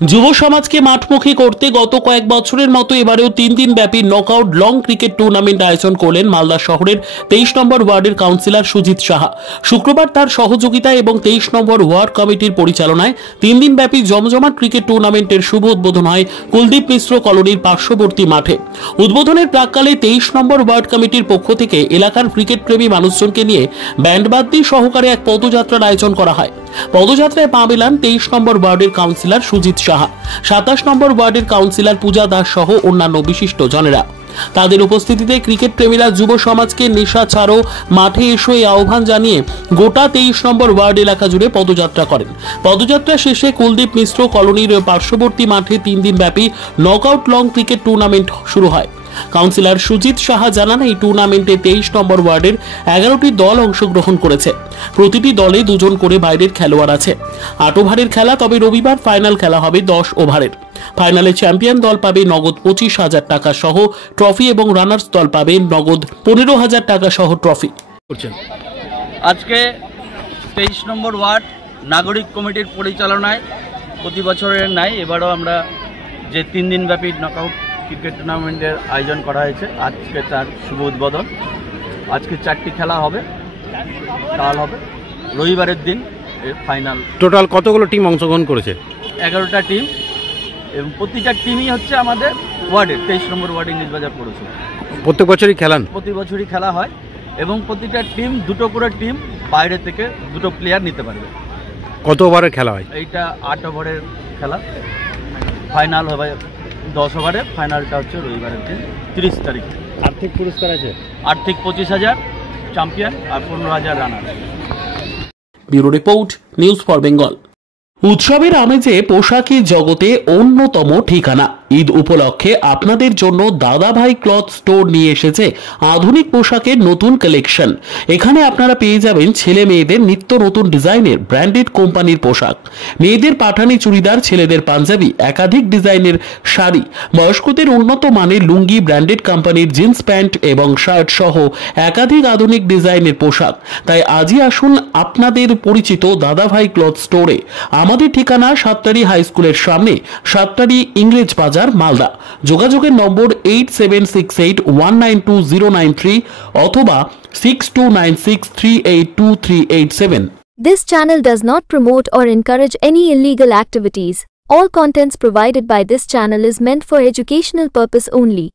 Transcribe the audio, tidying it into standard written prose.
যুব সমাজকে মাঠমুখী করতে গত কয়েক বছরের মতো এবারেও 3 দিন ব্যাপী নকআউট লং ক্রিকেট টুর্নামেন্ট আয়োজন করলেন মালদা শহরের 23 নম্বর ওয়ার্ডের কাউন্সিলর সুজিত সাহা। শুক্রবার তার সহযোগিতা এবং 23 নম্বর ওয়ার্ড কমিটির পরিচালনায় 3 দিন ব্যাপী জমজমাট ক্রিকেট টুর্নামেন্টের শুভ উদ্বোধন হয় কুলদীপ মিশ্র কলোনির পার্শ্ববর্তী মাঠে। উদ্বোধনের প্রাক্কালে 23 নম্বর ওয়ার্ড কমিটির পক্ষ থেকে এলাকার ক্রিকেট প্রেমী মানুষজনকে নিয়ে ব্যান্ডবাদ্যি সহকারে এক পদযাত্রার আয়োজন করা হয়। পদযাত্রায় পা মেলান 23 নম্বর ওয়ার্ডের কাউন্সিলর সুজিত সাহা, 27 নম্বর ওয়ার্ডের কাউন্সিলর পূজা দাস সহ অন্যান্য বিশিষ্ট জনেরা। তাদের উপস্থিতিতে ক্রিকেট প্রেমীরা যুব সমাজকে নেশা ছাড়ো, মাঠে এসো এই আহ্বান জানিয়ে গোটা 23 নম্বর ওয়ার্ড এলাকা জুড়ে পদযাত্রা করেন। পদযাত্রা শেষে কুলদীপ মিশ্র কলোনির পার্শ্ববর্তী মাঠে 3 দিন ব্যাপী নকআউট লং ক্রিকেট টুর্নামেন্ট শুরু হয়। কাউন্সিলর সুজিত সাহা জানান, এই টুর্নামেন্টে 23 নম্বর ওয়ার্ডের 11টি দল অংশগ্রহণ করেছে। প্রতিটি দলে 2 জন করে বাইরের খেলোয়াড় আছে। 8 ওভারের খেলা, তবে রবিবার ফাইনাল খেলা হবে 10 ওভারের। ফাইনালে চ্যাম্পিয়ন দল পাবে নগদ 25,000 টাকা সহ ট্রফি এবং রানার্স দল পাবে নগদ 15,000 টাকা সহ ট্রফি। আজকে 23 নম্বর ওয়ার্ড নাগরিক কমিটির পরিচালনায় প্রতি বছরের নাই এবারও আমরা যে 3 দিন ব্যাপী নকআউট ক্রিকেট টুর্নামেন্টের আয়োজন করা হয়েছে, আজকে তার শুভ উদ্বোধন। আজকে 4টি খেলা হবে, কাল হবে, রবিবারের দিন ফাইনাল। টোটাল কতগুলো টিম অংশগ্রহণ করেছে? 11টা টিম, এবং প্রতিটা টিমই হচ্ছে আমাদের ওয়ার্ডের 23 নম্বর ওয়ার্ডে ইংলিশ বাজার পড়েছে। প্রত্যেক বছরই খেলান? প্রতি বছরই খেলা হয়, এবং প্রতিটা টিম 2টো করে টিম বাইরে থেকে 2টো প্লেয়ার নিতে পারবে। কত ওভারের খেলা হয়? এইটা 8 ওভারের খেলা। ফাইনাল হবে 10 ওভারে। ফাইনালটা হচ্ছে রবিবারের দিন 30 তারিখ। আর্থিক পুরস্কার আছে? আর্থিক 25,000 চ্যাম্পিয়ন আর 15,000 runner. Bureau report, news for Bengal. উৎসবের আমেজে পোশাকের জগতে অন্যতম ঠিকানা ঈদ উপলক্ষে আপনাদের জন্য দাদাভাই ক্লথ স্টোর নিয়ে এসেছে আধুনিক পোশাকের নতুন কালেকশন। এখানে আপনারা পেয়ে যাবেন ছেলে মেয়েদের নিত্য নতুন ডিজাইনের ব্র্যান্ডেড কোম্পানির পোশাক, মেয়েদের পাঠানি চুড়িদার, ছেলেদের পাঞ্জাবি, একাধিক ডিজাইনের শাড়ি, বয়স্কদের উন্নত মানের লুঙ্গি, ব্র্যান্ডেড কোম্পানির জিন্স প্যান্ট এবং শার্ট সহ একাধিক আধুনিক ডিজাইনের পোশাক। তাই আজই আসুন আপনাদের পরিচিত দাদাভাই ক্লথ স্টোরে। আমাদের ঠিকানা সাতটারি হাই স্কুলের সামনে, সাতটারি ইংরেজ বাজার, মালদা। যোগাযোগের নম্বর 8768192093 অথবা 6296382387। This channel does not promote or encourage any illegal activities. All contents provided by this channel is meant for educational purpose only.